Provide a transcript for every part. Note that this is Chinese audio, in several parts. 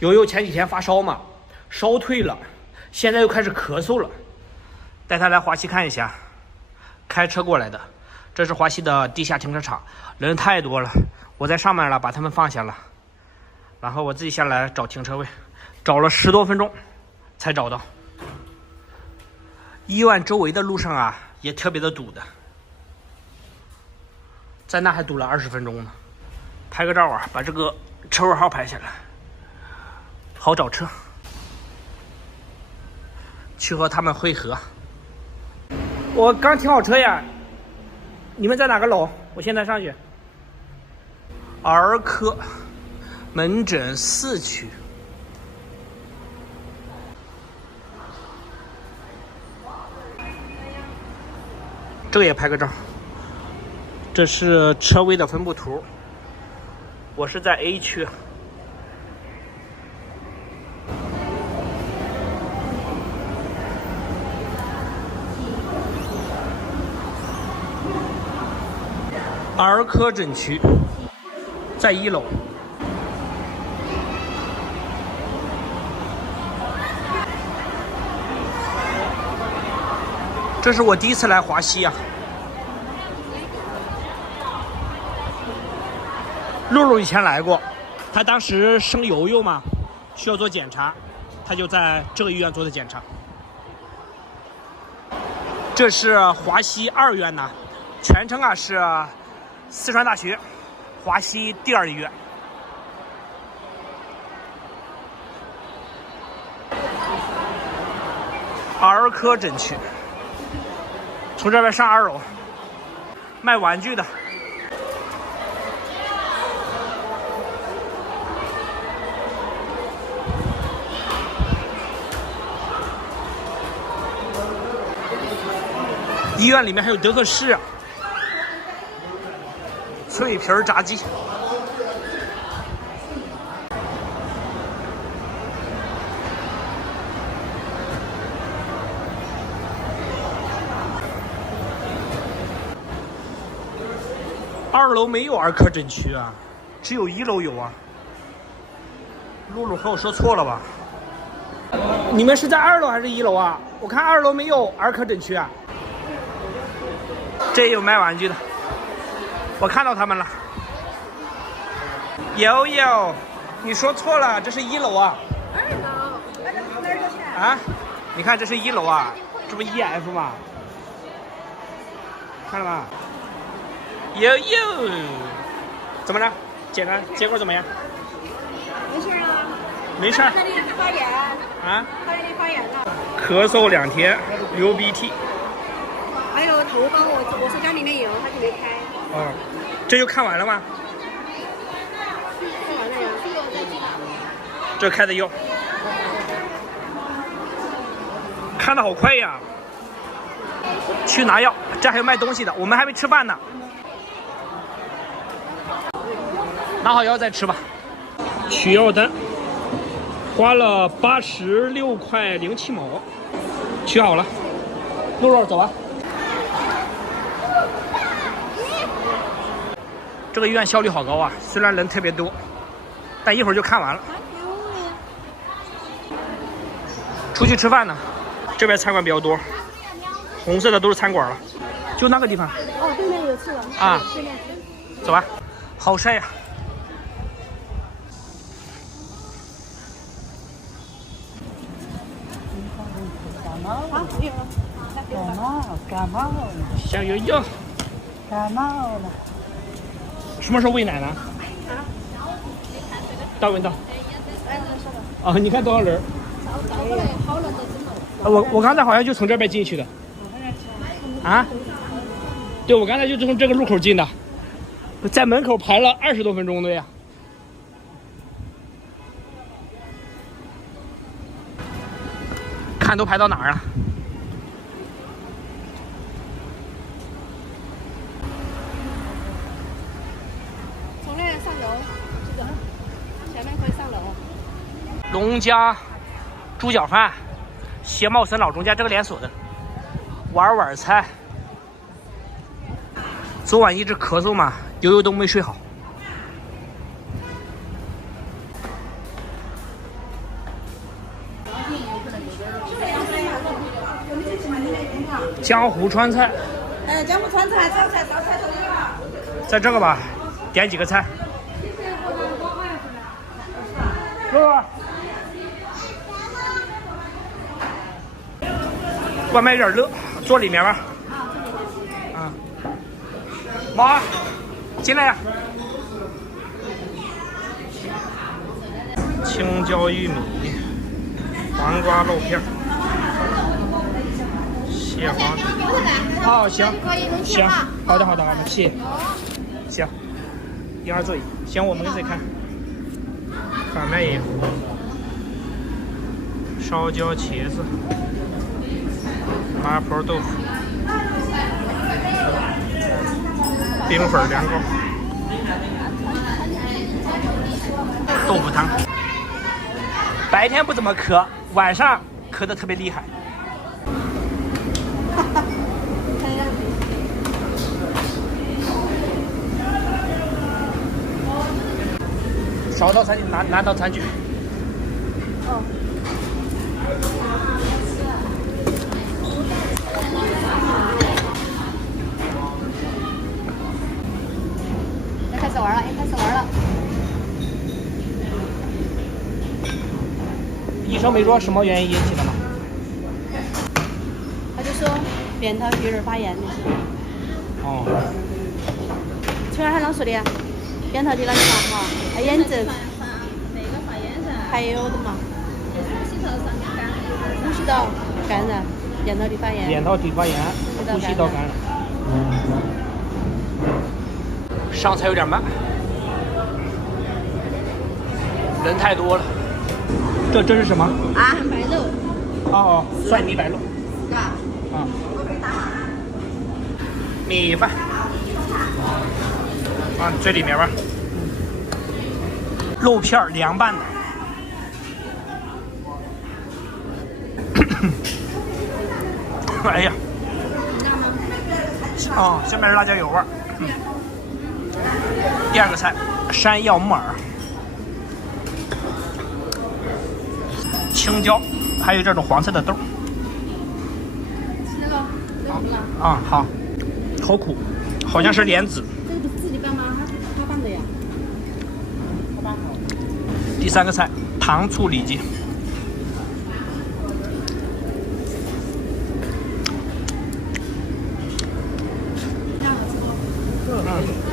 悠悠前几天发烧嘛，烧退了，现在又开始咳嗽了。带他来华西看一下，开车过来的。这是华西的地下停车场，人太多了，我在上面了，把他们放下了，然后我自己下来找停车位，找了10多分钟才找到。医院周围的路上啊，也特别的堵的，在那还堵了20分钟呢。拍个照啊，把这个车位号拍下来，好找车，去和他们会合。我刚停好车呀，你们在哪个楼？我现在上去。儿科门诊4区。这个也拍个照。这是车位的分布图。我是在 A 区。儿科诊区在1楼。这是我第一次来华西啊。露露以前来过，她当时生悠悠嘛，需要做检查，她就在这个医院做的检查。这是华西2院呢，全称啊是四川大学华西第2医院。儿科诊区，从这边上2楼，卖玩具的。医院里面还有德克士、脆皮炸鸡。2楼没有儿科诊区啊，只有1楼有啊。露露和我说错了吧？你们是在2楼还是1楼啊？我看2楼没有儿科诊区啊。这也有卖玩具的，我看到他们了。悠悠，你说错了，这是1楼啊。2楼，那这旁边就是。啊，你看这是1楼啊，这不 EF 吗？看了吗？悠悠，怎么了？结果怎么样？没事啊。没事。那里发炎。啊？他那里发炎了。咳嗽2天，流鼻涕。还有头发，我是家里面有，他就没开。哦，这就看完了吗？看完了呀。这开的药，看的好快呀！去拿药，这还有卖东西的，我们还没吃饭呢。拿好药再吃吧。取药单，花了86块07毛，取好了。露露，走吧。这个医院效率好高啊，虽然人特别多，但一会儿就看完了。出去吃饭呢，这边餐馆比较多，红色的都是餐馆了，就那个地方。哦，对面有吃了。啊，对面。走吧，好晒呀。好，有了。感冒了，想有药。感冒了。什么时候喂奶呢？啊？到没到？哦，你看多少人？我刚才好像就从这边进去的。啊？对，我刚才就从这个路口进的，在门口排了20多分钟的呀。看都排到哪儿了？从那上楼，这个前面可以上楼。农家猪脚饭，谢茂森老钟家这个连锁的，碗菜。昨晚一直咳嗽嘛，悠悠都没睡好。江湖川菜，江湖川菜、炒菜、烧菜都有啊。在这个吧，点几个菜。哥，外卖有点热，坐里面吧。啊，妈，进来呀。青椒玉米、黄瓜肉片、蟹黄。哦，行，行，好的，谢谢。行，1、2座椅。行，我们给自己看。反面也有烧焦茄子、麻婆豆腐、冰粉凉糕、豆腐汤。白天不怎么咳，晚上咳得特别厉害。少道餐具，拿到餐具。哦。要开始玩了，医生没说什么原因引起的吗？他就说扁桃体有点发炎那些。哦。昨晚还啷说的呀？扁桃体那地方哈，还炎症。那个发炎噻。还有的嘛。呼吸道上面感染。呼吸道感染，扁桃体发炎。扁桃体发炎，呼吸道感染。上菜有点慢，人太多了。这是什么？啊，白肉。哦，蒜泥白肉。是吧？啊。米饭。放最里面吧。肉片凉拌的。哎呀。哦，下面是辣椒油味儿。第2个菜，山药木耳、青椒，还有这种黄色的豆。那个啊，好，好苦，好像是莲子。这个不是自己拌吗？他拌的呀。好吧。第3个菜，糖醋里脊。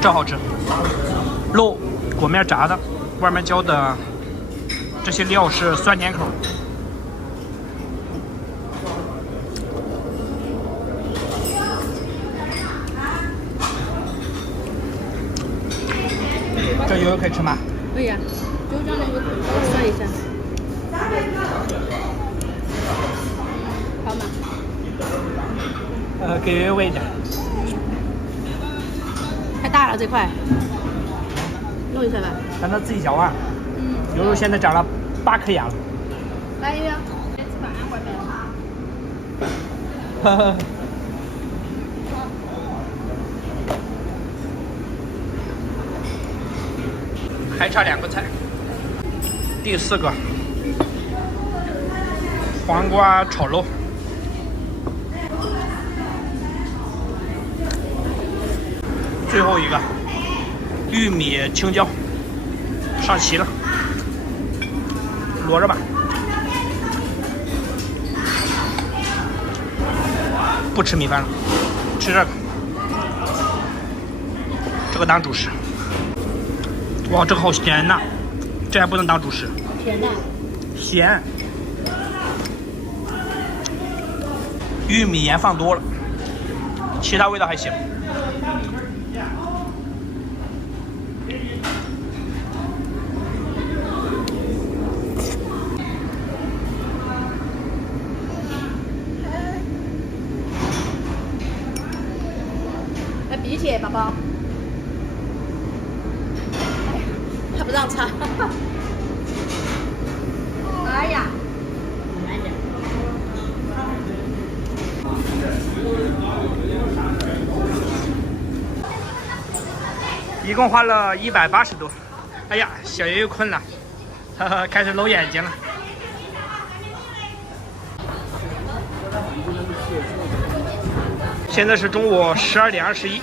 这好吃，肉裹面炸的，外面浇的这些料是酸甜口。这油可以吃吗？可以啊，就这样那个涮一下。好吗？给原味一点。太大了这块，弄一下吧。让它自己嚼啊。牛肉现在长了8颗牙了。来一个，别吃饭外面。呵呵。还差2个菜。第4个，黄瓜炒肉。最后一个，玉米青椒，上齐了，摞着吧。不吃米饭了，吃这个，这个当主食。哇，这个好咸呐，这还不能当主食。甜的。咸。玉米盐放多了，其他味道还行。来鼻涕，宝宝。他不让擦。哎呀，慢点。一共花了180多。哎呀，小爷又困了，呵呵，开始揉眼睛了。现在是中午12:21，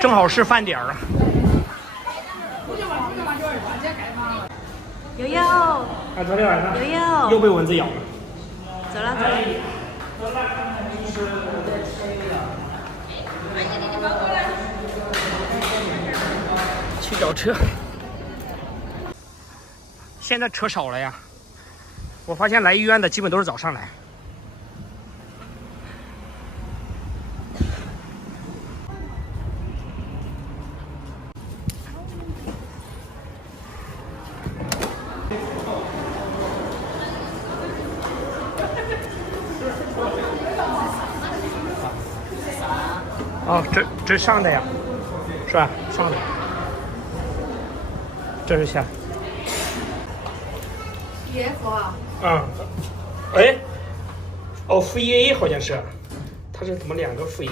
正好是饭点儿啊。悠悠，啊，昨天晚上悠悠又被蚊子咬了。走了走了。去找车。现在车少了呀，我发现来医院的基本都是早上来。哦，这上的呀，是吧？上的，这是下。EF 啊，啊，哎，哦，负1A 好像是，它是怎么两个负1？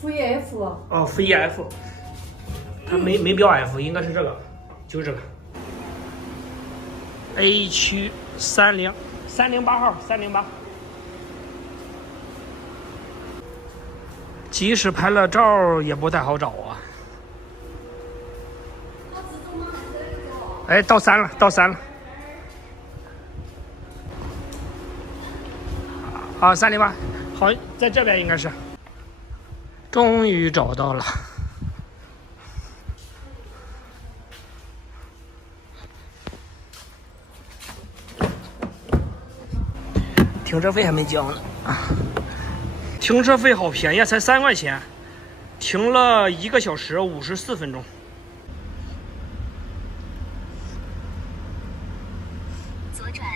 负1F。哦，负1F，它没标 F，应该是这个，就是这个。A 区308号308。即使拍了照也不太好找啊。哎，到3了，到3了。啊，308，好，在这边应该是。终于找到了。停车费还没交呢啊！停车费好便宜啊，才3块钱，停了1个小时54分钟。左转